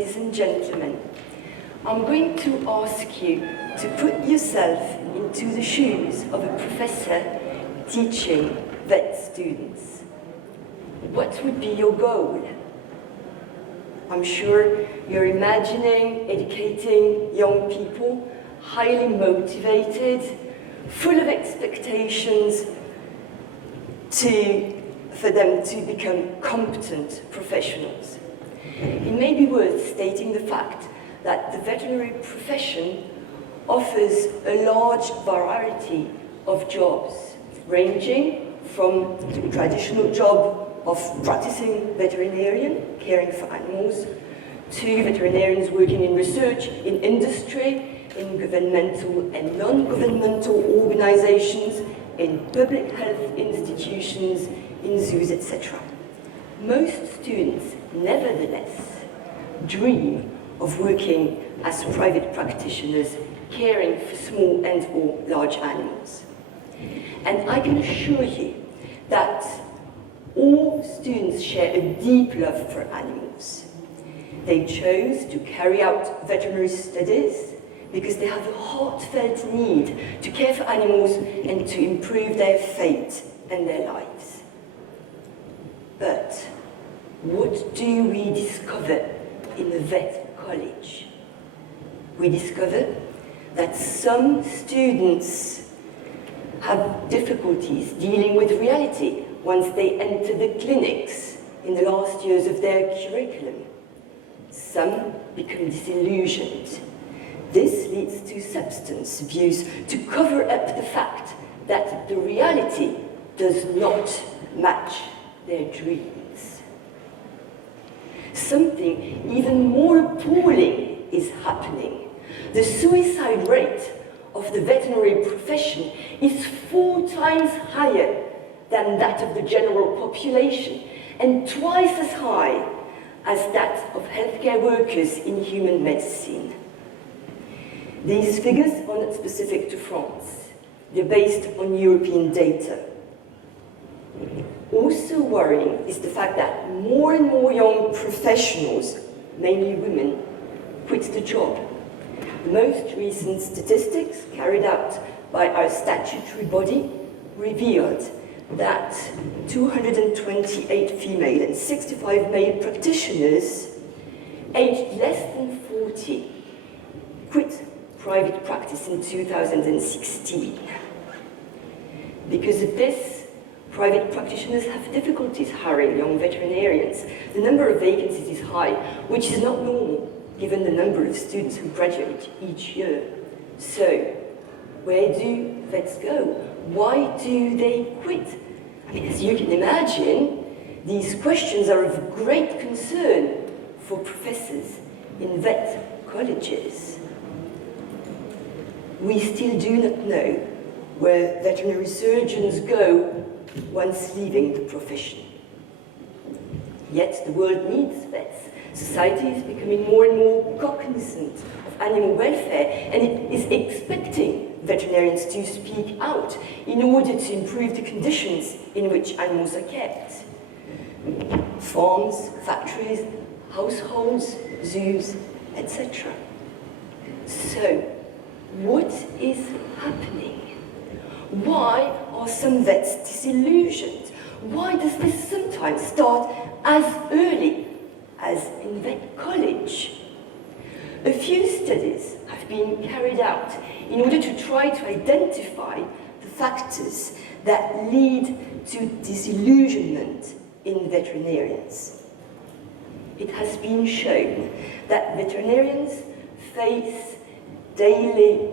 ladies and gentlemen, I'm going to ask you to put yourself into the shoes of a professor teaching vet students. What would be your goal? I'm sure you're imagining educating young people, highly motivated, full of expectations for them to become competent professionals. It may be worth stating the fact that the veterinary profession offers a large variety of jobs, ranging from the traditional job of practicing veterinarian, caring for animals, to veterinarians working in research, in industry, in governmental and non-governmental organizations, in public health institutions, in zoos, etc. Most students, nevertheless, dream of working as private practitioners, caring for small and or large animals. And I can assure you that all students share a deep love for animals. They chose to carry out veterinary studies because they have a heartfelt need to care for animals and to improve their fate and their lives. But what do we discover in the vet college? We discover that some students have difficulties dealing with reality once they enter the clinics in the last years of their curriculum. Some become disillusioned. This leads to substance abuse to cover up the fact that the reality does not match their dreams. Something even more appalling is happening. The suicide rate of the veterinary profession is 4 times higher than that of the general population, and twice as high as that of healthcare workers in human medicine. These figures are not specific to France. They're based on European data. Also worrying is the fact that more and more young professionals, mainly women, quit the job. The most recent statistics carried out by our statutory body revealed that 228 female and 65 male practitioners aged less than 40 quit private practice in 2016. Because of this, private practitioners have difficulties hiring young veterinarians. The number of vacancies is high, which is not normal given the number of students who graduate each year. So, where do vets go? Why do they quit? I mean, as you can imagine, these questions are of great concern for professors in vet colleges. We still do not know where veterinary surgeons go once leaving the profession. Yet the world needs vets. Society is becoming more and more cognizant of animal welfare, and it is expecting veterinarians to speak out in order to improve the conditions in which animals are kept. Farms, factories, households, zoos, etc. So, what is happening? Why are some vets disillusioned? Why does this sometimes start as early as in vet college? A few studies have been carried out in order to try to identify the factors that lead to disillusionment in veterinarians. It has been shown that veterinarians face daily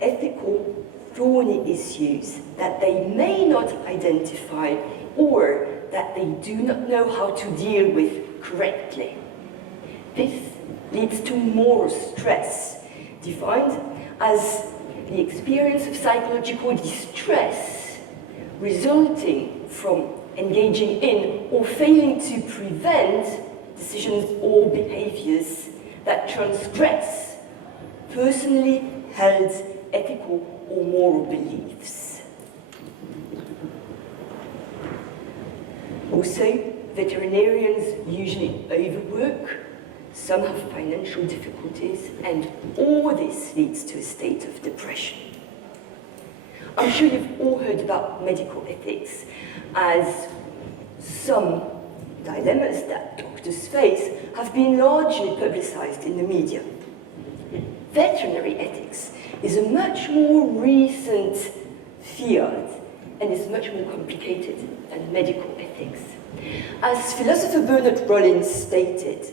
ethical, thorny issues that they may not identify or that they do not know how to deal with correctly. This leads to moral stress, defined as the experience of psychological distress resulting from engaging in or failing to prevent decisions or behaviors that transgress personally held ethical or moral beliefs. Also, veterinarians usually overwork, Some have financial difficulties, and all this leads to a state of depression. I'm sure you've all heard about medical ethics, as some dilemmas that doctors face have been largely publicized in the media. Veterinary ethics is a much more recent field and is much more complicated than medical ethics. As philosopher Bernard Rollins stated,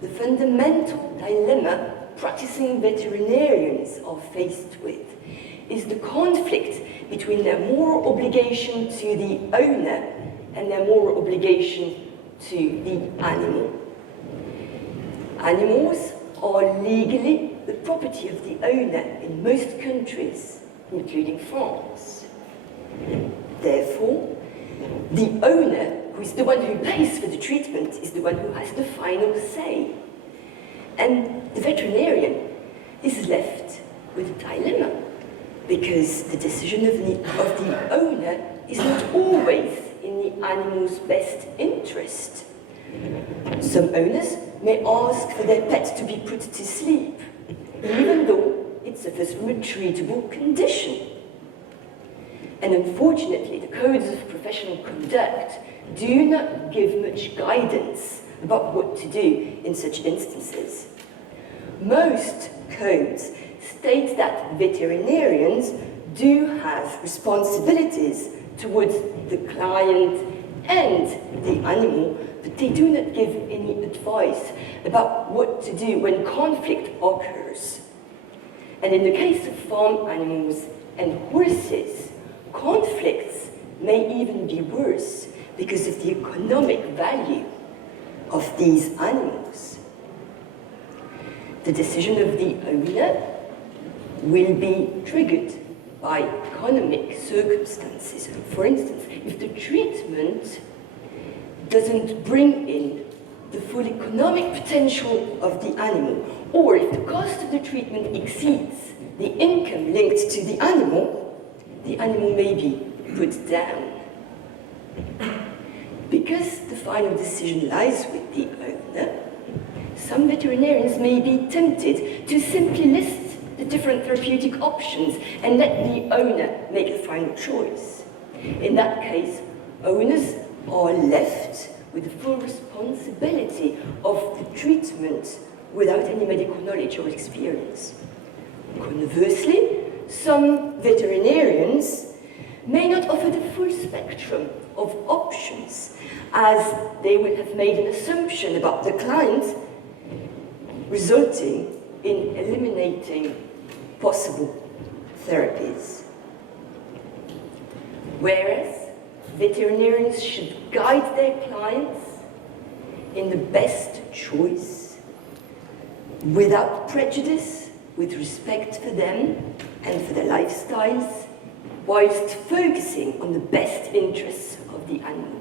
the fundamental dilemma practicing veterinarians are faced with is the conflict between their moral obligation to the owner and their moral obligation to the animal. Animals are legally the property of the owner in most countries, including France. Therefore, the owner, who is the one who pays for the treatment, is the one who has the final say. And the veterinarian is left with a dilemma, because the decision of the owner is not always in the animal's best interest. Some owners may ask for their pet to be put to sleep, even though it suffers from a treatable condition. And unfortunately, the codes of professional conduct do not give much guidance about what to do in such instances. Most codes state that veterinarians do have responsibilities towards the client and the animal, but they do not give any advice about what to do when conflict occurs. And in the case of farm animals and horses, conflicts may even be worse because of the economic value of these animals. The decision of the owner will be triggered by economic circumstances. For instance, if the treatment doesn't bring in the full economic potential of the animal, or if the cost of the treatment exceeds the income linked to the animal may be put down. Because the final decision lies with the owner, some veterinarians may be tempted to simply list the different therapeutic options and let the owner make a final choice. In that case, owners are left with the full responsibility of the treatment without any medical knowledge or experience. Conversely, some veterinarians may not offer the full spectrum of options, as they will have made an assumption about the client, resulting in eliminating possible therapies. Whereas veterinarians should guide their clients in the best choice, without prejudice, with respect for them and for their lifestyles, whilst focusing on the best interests of the animal.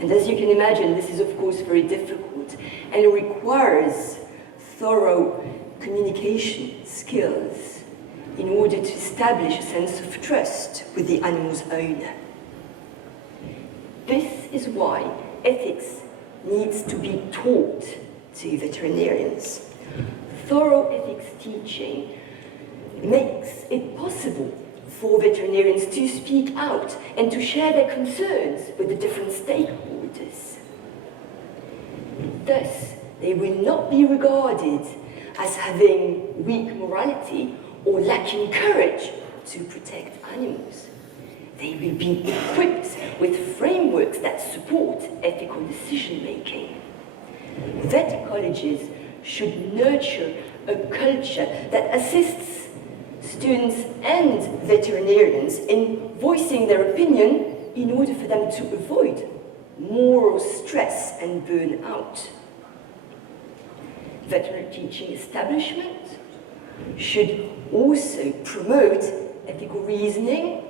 And as you can imagine, this is of course very difficult and requires thorough communication skills in order to establish a sense of trust with the animal's owner. This is why ethics needs to be taught to veterinarians. Thorough ethics teaching makes it possible for veterinarians to speak out and to share their concerns with the different stakeholders. Thus, they will not be regarded as having weak morality or lacking courage to protect animals. They will be equipped with frameworks that support ethical decision-making. Vet colleges should nurture a culture that assists students and veterinarians in voicing their opinion in order for them to avoid moral stress and burnout. Veterinary teaching establishment should also promote ethical reasoning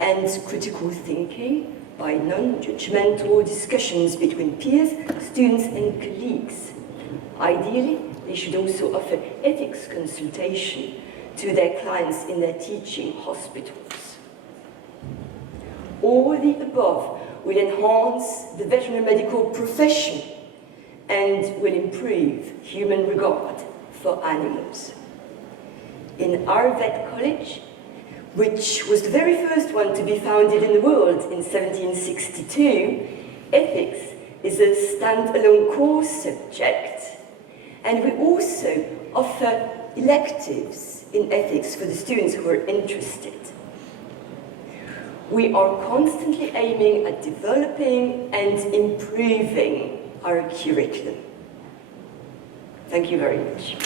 and critical thinking by non-judgmental discussions between peers, students, and colleagues. Ideally, they should also offer ethics consultation to their clients in their teaching hospitals. All the above will enhance the veterinary medical profession and will improve human regard for animals. In our vet college, which was the very first one to be founded in the world in 1762, ethics is a standalone course subject, and we also offer electives in ethics for the students who are interested. We are constantly aiming at developing and improving our curriculum. Thank you very much.